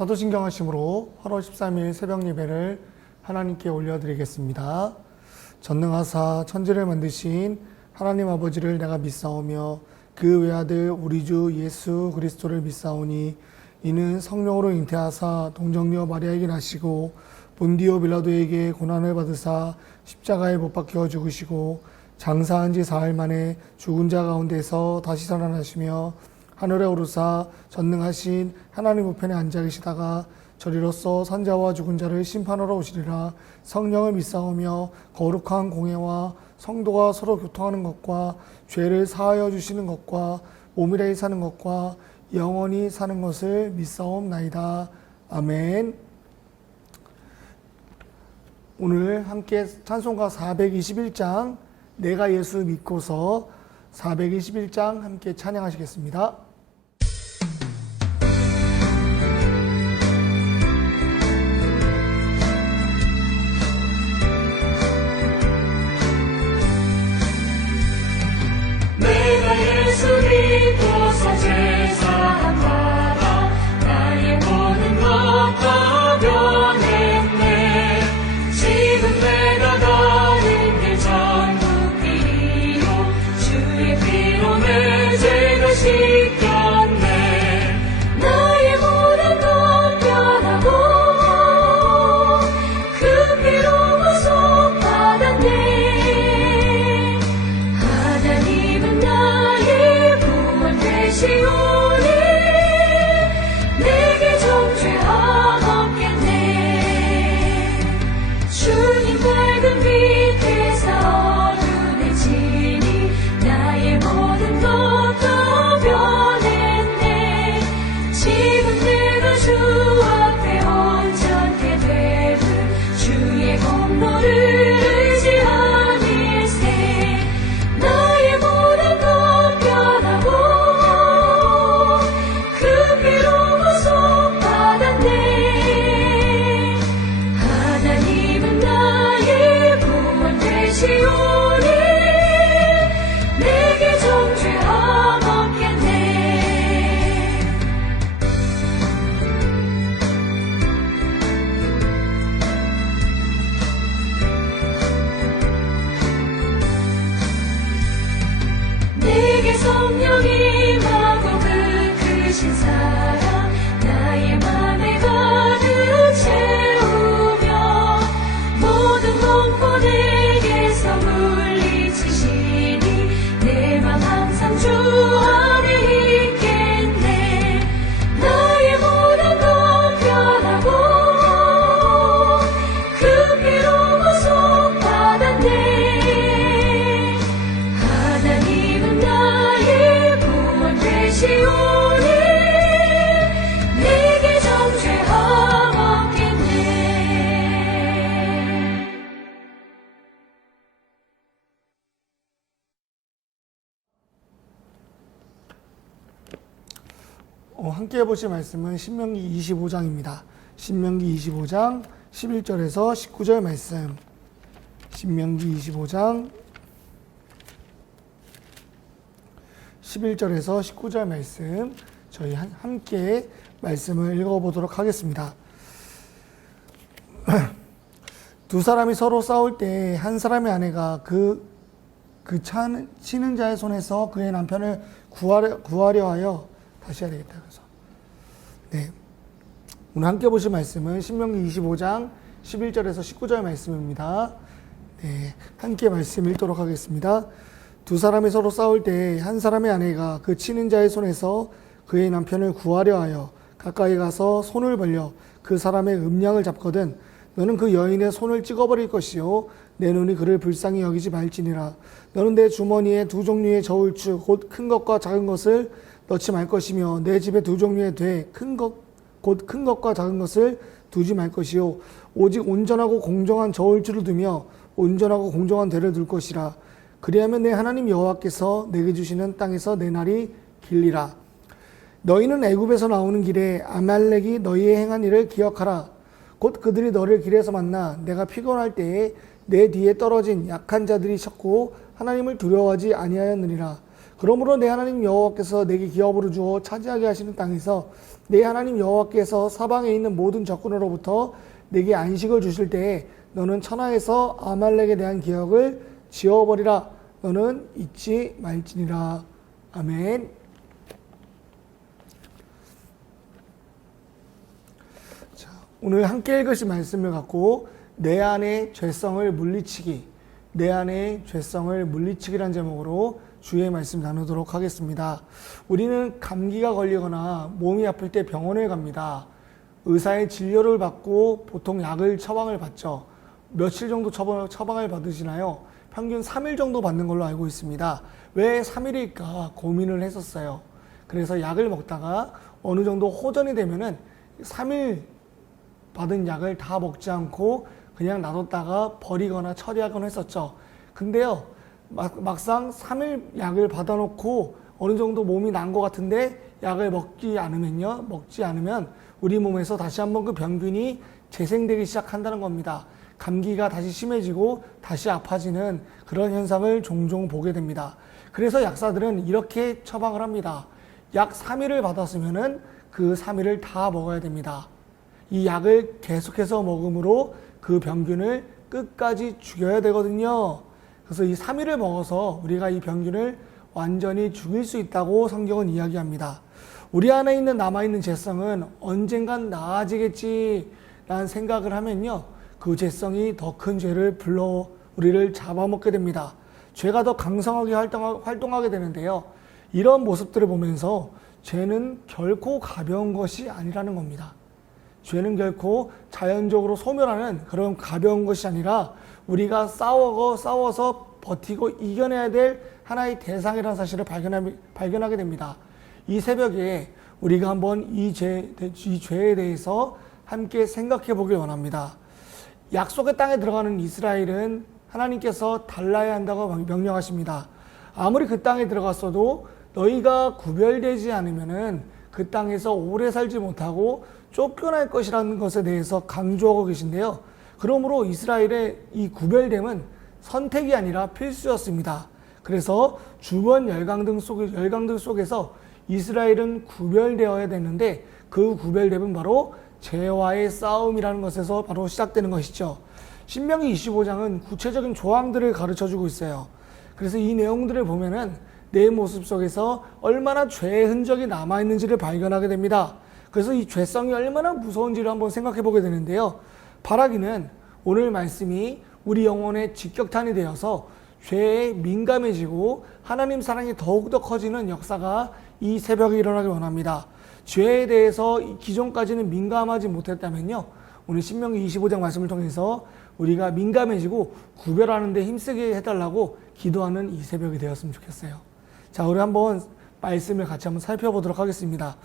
사도신경 하심으로 8월 13일 새벽 예배를 하나님께 올려드리겠습니다. 전능하사 천지를 만드신 하나님 아버지를 내가 믿사오며 그 외아들 우리 주 예수 그리스도를 믿사오니 이는 성령으로 잉태하사 동정녀 마리아에게 나시고 본디오 빌라도에게 고난을 받으사 십자가에 못 박혀 죽으시고 장사한 지 사흘 만에 죽은 자 가운데서 다시 살아나시며 하늘에 오르사 전능하신 하나님 우편에 앉아 계시다가 저리로서 산자와 죽은 자를 심판하러 오시리라. 성령을 믿사오며 거룩한 공예와 성도가 서로 교통하는 것과 죄를 사하여 주시는 것과 몸이라히 사는 것과 영원히 사는 것을 믿사옵나이다. 아멘. 오늘 함께 찬송가 421장 내가 예수 믿고서 421장 함께 찬양하시겠습니다. 함께 보실 말씀은 신명기 25장입니다. 신명기 25장 11절에서 19절 말씀. 신명기 25장 11절에서 19절 말씀 저희 함께 말씀을 읽어보도록 하겠습니다. 두 사람이 서로 싸울 때 한 사람의 아내가 치는 자의 손에서 그의 남편을 구하려 하여 다시 해야 되겠다. 그래서 네, 오늘 함께 보실 말씀은 신명기 25장 11절에서 19절 말씀입니다. 네, 함께 말씀 읽도록 하겠습니다. 두 사람이 서로 싸울 때 한 사람의 아내가 그 치는 자의 손에서 그의 남편을 구하려 하여 가까이 가서 손을 벌려 그 사람의 음량을 잡거든 너는 그 여인의 손을 찍어버릴 것이요 내 눈이 그를 불쌍히 여기지 말지니라. 너는 내 주머니에 두 종류의 저울추 곧 큰 것과 작은 것을 넣지 말 것이며 내 집에 두 종류의 되 곧 큰 것과 작은 것을 두지 말 것이요 오직 온전하고 공정한 저울추를 두며 온전하고 공정한 되를 둘 것이라. 그리하면 내 하나님 여호와께서 내게 주시는 땅에서 내 날이 길리라. 너희는 애굽에서 나오는 길에 아말렉이 너희의 행한 일을 기억하라. 곧 그들이 너를 길에서 만나 내가 피곤할 때에 내 뒤에 떨어진 약한 자들이 쳤고 하나님을 두려워하지 아니하였느니라. 그러므로 내 하나님 여호와께서 내게 기업으로 주어 차지하게 하시는 땅에서 내 하나님 여호와께서 사방에 있는 모든 적군으로부터 내게 안식을 주실 때에 너는 천하에서 아말렉에 대한 기억을 지워버리라. 너는 잊지 말지니라. 아멘. 자, 오늘 함께 읽으신 말씀을 갖고 내 안의 죄성을 물리치기, 내 안의 죄성을 물리치기란 제목으로 주의 말씀 나누도록 하겠습니다. 우리는 감기가 걸리거나 몸이 아플 때 병원에 갑니다. 의사의 진료를 받고 보통 약을 처방을 받죠. 며칠 정도 처방을 받으시나요? 평균 3일 정도 받는 걸로 알고 있습니다. 왜 3일일까 고민을 했었어요. 그래서 약을 먹다가 어느 정도 호전이 되면은 3일 받은 약을 다 먹지 않고 그냥 놔뒀다가 버리거나 처리하곤 했었죠. 근데요, 막상 3일 약을 받아놓고 어느 정도 몸이 난 것 같은데 약을 먹지 않으면 우리 몸에서 다시 한번 그 병균이 재생되기 시작한다는 겁니다. 감기가 다시 심해지고 다시 아파지는 그런 현상을 종종 보게 됩니다. 그래서 약사들은 이렇게 처방을 합니다. 약 3일을 받았으면은 그 3일을 다 먹어야 됩니다. 이 약을 계속해서 먹음으로 그 병균을 끝까지 죽여야 되거든요. 그래서 이 3일을 먹어서 우리가 이 병균을 완전히 죽일 수 있다고 성경은 이야기합니다. 우리 안에 있는 남아있는 죄성은 언젠간 나아지겠지라는 생각을 하면요, 그 죄성이 더 큰 죄를 불러 우리를 잡아먹게 됩니다. 죄가 더 강성하게 활동하게 되는데요. 이런 모습들을 보면서 죄는 결코 가벼운 것이 아니라는 겁니다. 죄는 결코 자연적으로 소멸하는 그런 가벼운 것이 아니라 우리가 싸워서 버티고 이겨내야 될 하나의 대상이라는 사실을 발견하게 됩니다. 이 새벽에 우리가 한번 이 죄에 대해서 함께 생각해 보길 원합니다. 약속의 땅에 들어가는 이스라엘은 하나님께서 달라야 한다고 명령하십니다. 아무리 그 땅에 들어갔어도 너희가 구별되지 않으면은 그 땅에서 오래 살지 못하고 쫓겨날 것이라는 것에 대해서 강조하고 계신데요. 그러므로 이스라엘의 이 구별됨은 선택이 아니라 필수였습니다. 그래서 주변 열강들 속에서 이스라엘은 구별되어야 되는데 그 구별됨은 바로 죄와의 싸움이라는 것에서 바로 시작되는 것이죠. 신명기 25장은 구체적인 조항들을 가르쳐주고 있어요. 그래서 이 내용들을 보면은 내 모습 속에서 얼마나 죄의 흔적이 남아있는지를 발견하게 됩니다. 그래서 이 죄성이 얼마나 무서운지를 한번 생각해 보게 되는데요. 바라기는 오늘 말씀이 우리 영혼의 직격탄이 되어서 죄에 민감해지고 하나님 사랑이 더욱더 커지는 역사가 이 새벽에 일어나길 원합니다. 죄에 대해서 기존까지는 민감하지 못했다면요, 오늘 신명기 25장 말씀을 통해서 우리가 민감해지고 구별하는 데 힘쓰게 해달라고 기도하는 이 새벽이 되었으면 좋겠어요. 자, 우리 한번 말씀을 같이 한번 살펴보도록 하겠습니다.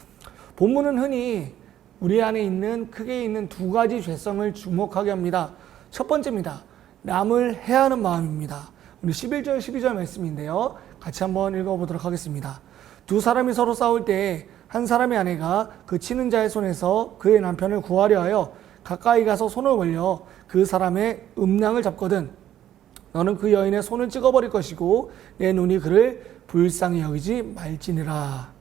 본문은 흔히 우리 안에 크게 있는 두 가지 죄성을 주목하게 합니다. 첫 번째입니다. 남을 해하는 마음입니다. 우리 11절 12절 말씀인데요, 같이 한번 읽어보도록 하겠습니다. 두 사람이 서로 싸울 때 한 사람의 아내가 그 치는 자의 손에서 그의 남편을 구하려 하여 가까이 가서 손을 벌려 그 사람의 음낭을 잡거든 너는 그 여인의 손을 찍어버릴 것이고 내 눈이 그를 불쌍히 여기지 말지니라.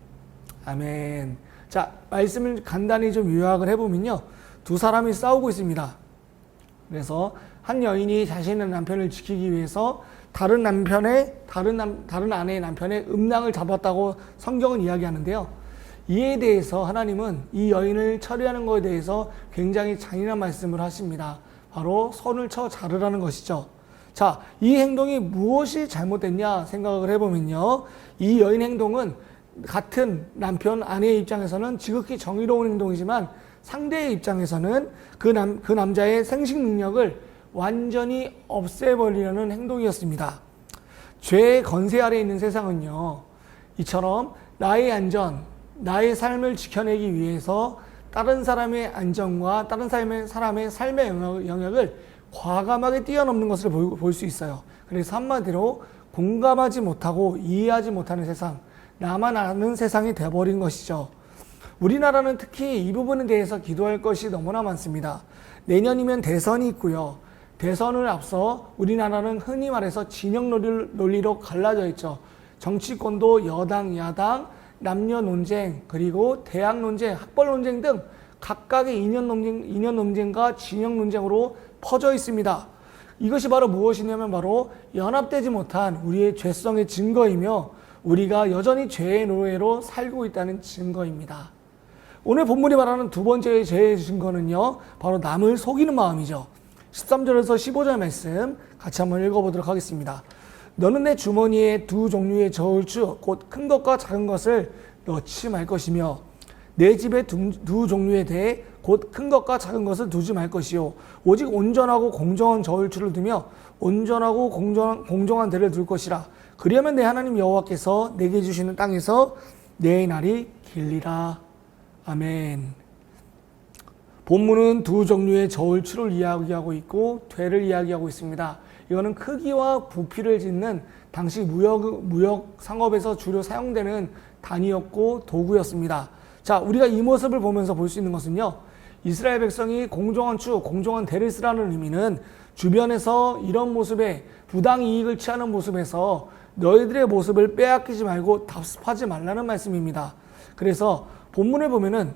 아멘. 자, 말씀을 간단히 좀 요약을 해보면요, 두 사람이 싸우고 있습니다. 그래서 한 여인이 자신의 남편을 지키기 위해서 다른 아내의 남편의 음낭을 잡았다고 성경은 이야기하는데요. 이에 대해서 하나님은 이 여인을 처리하는 것에 대해서 굉장히 잔인한 말씀을 하십니다. 바로 손을 쳐 자르라는 것이죠. 자, 이 행동이 무엇이 잘못됐냐 생각을 해보면요, 이 여인 행동은 같은 남편 아내의 입장에서는 지극히 정의로운 행동이지만 상대의 입장에서는 그 남자의 생식 능력을 완전히 없애버리려는 행동이었습니다. 죄의 건세 아래 있는 세상은요, 이처럼 나의 안전, 나의 삶을 지켜내기 위해서 다른 사람의 안전과 다른 사람의 삶의 영역을 과감하게 뛰어넘는 것을 볼 수 있어요. 그래서 한마디로 공감하지 못하고 이해하지 못하는 세상, 나만 아는 세상이 돼버린 것이죠. 우리나라는 특히 이 부분에 대해서 기도할 것이 너무나 많습니다. 내년이면 대선이 있고요. 대선을 앞서 우리나라는 흔히 말해서 진영 논리로 갈라져 있죠. 정치권도 여당, 야당, 남녀 논쟁, 그리고 대학 논쟁, 학벌 논쟁 등 각각의 이념 논쟁과 진영 논쟁으로 퍼져 있습니다. 이것이 바로 무엇이냐면 바로 연합되지 못한 우리의 죄성의 증거이며 우리가 여전히 죄의 노예로 살고 있다는 증거입니다. 오늘 본문이 말하는 두 번째 죄의 증거는요, 바로 남을 속이는 마음이죠. 13절에서 15절 말씀 같이 한번 읽어보도록 하겠습니다. 너는 내 주머니에 두 종류의 저울추 곧 큰 것과 작은 것을 넣지 말 것이며 내 집에 두 종류에 대해 곧 큰 것과 작은 것을 두지 말 것이요 오직 온전하고 공정한 저울추를 두며 온전하고 공정한 대를 둘 것이라. 그리하면 내 하나님 여호와께서 내게 주시는 땅에서 내 날이 길리라. 아멘. 본문은 두 종류의 저울추를 이야기하고 있고 되를 이야기하고 있습니다. 이거는 크기와 부피를 짓는 당시 무역 상업에서 주로 사용되는 단위였고 도구였습니다. 자, 우리가 이 모습을 보면서 볼 수 있는 것은요, 이스라엘 백성이 공정한 추, 공정한 대를 쓰라는 의미는 주변에서 이런 모습에 부당 이익을 취하는 모습에서 너희들의 모습을 빼앗기지 말고 답습하지 말라는 말씀입니다. 그래서 본문을 보면은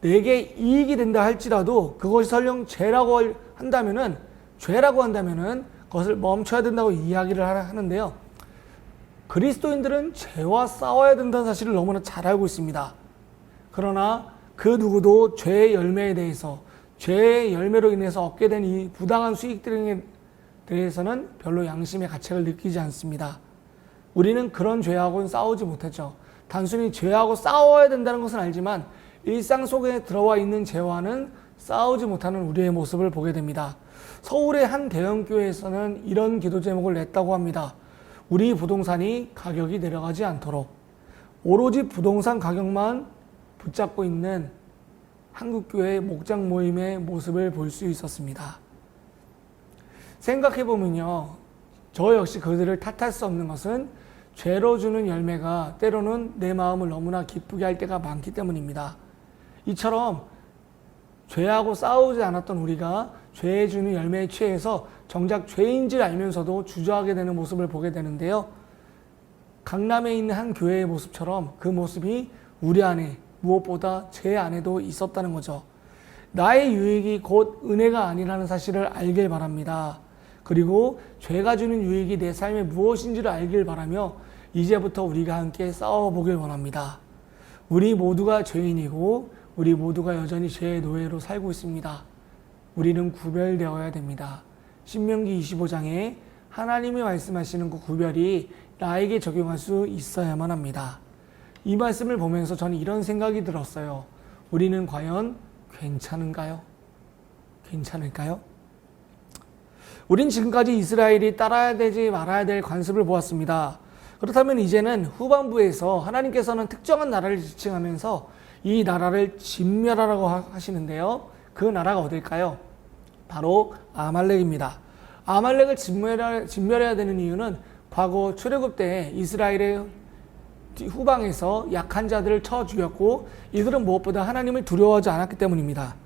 내게 이익이 된다 할지라도 그것이 설령 죄라고 한다면은 그것을 멈춰야 된다고 이야기를 하는데요. 그리스도인들은 죄와 싸워야 된다는 사실을 너무나 잘 알고 있습니다. 그러나 그 누구도 죄의 열매에 대해서, 죄의 열매로 인해서 얻게 된 이 부당한 수익들에 대해서는 별로 양심의 가책을 느끼지 않습니다. 우리는 그런 죄하고는 싸우지 못했죠. 단순히 죄하고 싸워야 된다는 것은 알지만 일상 속에 들어와 있는 죄와는 싸우지 못하는 우리의 모습을 보게 됩니다. 서울의 한 대형교회에서는 이런 기도 제목을 냈다고 합니다. 우리 부동산이 가격이 내려가지 않도록. 오로지 부동산 가격만 붙잡고 있는 한국교회 목장 모임의 모습을 볼 수 있었습니다. 생각해보면요, 저 역시 그들을 탓할 수 없는 것은 죄로 주는 열매가 때로는 내 마음을 너무나 기쁘게 할 때가 많기 때문입니다. 이처럼 죄하고 싸우지 않았던 우리가 죄에 주는 열매에 취해서 정작 죄인 줄 알면서도 주저하게 되는 모습을 보게 되는데요. 강남에 있는 한 교회의 모습처럼 그 모습이 우리 안에, 무엇보다 제 안에도 있었다는 거죠. 나의 유익이 곧 은혜가 아니라는 사실을 알길 바랍니다. 그리고 죄가 주는 유익이 내 삶에 무엇인지를 알길 바라며 이제부터 우리가 함께 싸워보길 원합니다. 우리 모두가 죄인이고 우리 모두가 여전히 죄의 노예로 살고 있습니다. 우리는 구별되어야 됩니다. 신명기 25장에 하나님이 말씀하시는 그 구별이 나에게 적용할 수 있어야만 합니다. 이 말씀을 보면서 저는 이런 생각이 들었어요. 우리는 과연 괜찮은가요? 괜찮을까요? 우린 지금까지 이스라엘이 따라야 되지 말아야 될 관습을 보았습니다. 그렇다면 이제는 후반부에서 하나님께서는 특정한 나라를 지칭하면서 이 나라를 진멸하라고 하시는데요. 그 나라가 어딜까요? 바로 아말렉입니다. 아말렉을 진멸해야 되는 이유는 과거 출애굽 때 이스라엘의 후방에서 약한 자들을 쳐 죽였고 이들은 무엇보다 하나님을 두려워하지 않았기 때문입니다.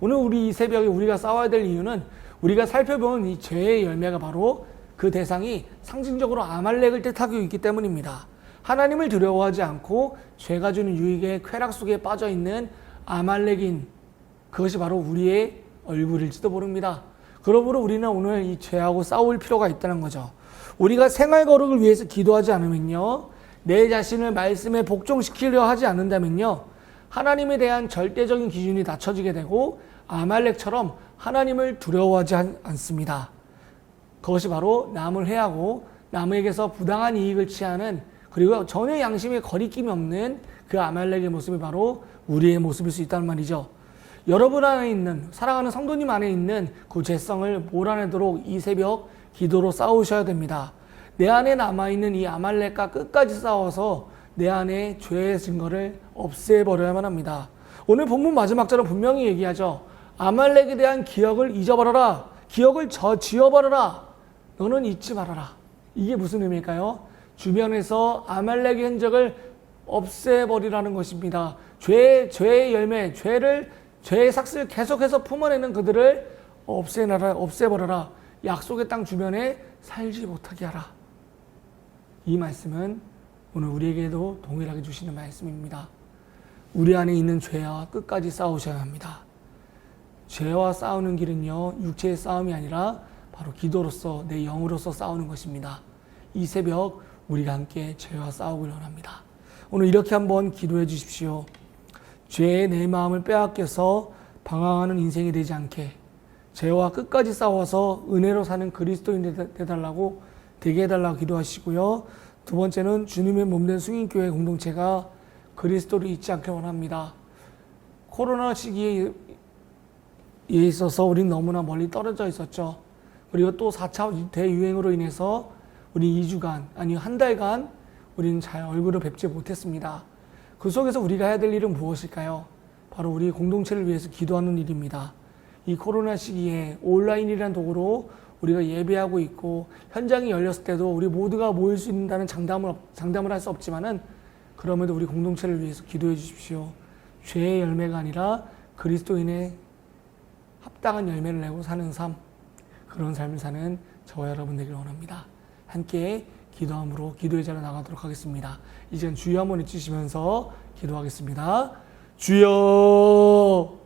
오늘 우리 이 새벽에 우리가 싸워야 될 이유는 우리가 살펴본 이 죄의 열매가 바로 그 대상이 상징적으로 아말렉을 뜻하고 있기 때문입니다. 하나님을 두려워하지 않고 죄가 주는 유익의 쾌락 속에 빠져 있는 아말렉인, 그것이 바로 우리의 얼굴일지도 모릅니다. 그러므로 우리는 오늘 이 죄하고 싸울 필요가 있다는 거죠. 우리가 생활 거룩을 위해서 기도하지 않으면요, 내 자신을 말씀에 복종시키려 하지 않는다면요, 하나님에 대한 절대적인 기준이 낮춰지게 되고 아말렉처럼 하나님을 두려워하지 않습니다. 그것이 바로 남을 해하고 남에게서 부당한 이익을 취하는, 그리고 전혀 양심에 거리낌이 없는 그 아말렉의 모습이 바로 우리의 모습일 수 있다는 말이죠. 여러분 안에 있는, 사랑하는 성도님 안에 있는 그 죄성을 몰아내도록 이 새벽 기도로 싸우셔야 됩니다. 내 안에 남아있는 이 아말렉과 끝까지 싸워서 내 안에 죄의 증거를 없애버려야만 합니다. 오늘 본문 마지막 절은 분명히 얘기하죠. 아말렉에 대한 기억을 잊어버려라. 기억을 지워버려라. 너는 잊지 말아라. 이게 무슨 의미일까요? 주변에서 아말렉의 흔적을 없애버리라는 것입니다. 죄의 열매, 죄의 삭슬을 계속해서 품어내는 그들을 없애버려라. 약속의 땅 주변에 살지 못하게 하라. 이 말씀은 오늘 우리에게도 동일하게 주시는 말씀입니다. 우리 안에 있는 죄와 끝까지 싸우셔야 합니다. 죄와 싸우는 길은요, 육체의 싸움이 아니라 바로 기도로서 내 영으로서 싸우는 것입니다. 이 새벽 우리가 함께 죄와 싸우길 원합니다. 오늘 이렇게 한번 기도해 주십시오. 죄에 내 마음을 빼앗겨서 방황하는 인생이 되지 않게 죄와 끝까지 싸워서 은혜로 사는 그리스도인이 되게 해달라고 기도하시고요. 두 번째는 주님의 몸된 승인교회 공동체가 그리스도를 잊지 않길 원합니다. 코로나 시기에 있어서 우리는 너무나 멀리 떨어져 있었죠. 그리고 또 4차 대유행으로 인해서 우리 2주간, 아니 한 달간 우리는 잘 얼굴을 뵙지 못했습니다. 그 속에서 우리가 해야 될 일은 무엇일까요? 바로 우리 공동체를 위해서 기도하는 일입니다. 이 코로나 시기에 온라인이라는 도구로 우리가 예배하고 있고 현장이 열렸을 때도 우리 모두가 모일 수 있다는 장담을 할 수 없지만은 그럼에도 우리 공동체를 위해서 기도해 주십시오. 죄의 열매가 아니라 그리스도인의 합당한 열매를 내고 사는 삶, 그런 삶을 사는 저와 여러분 되기를 원합니다. 함께 기도함으로 기도의 자리로 나가도록 하겠습니다. 이제는 주여 한번 외치시면서 기도하겠습니다. 주여!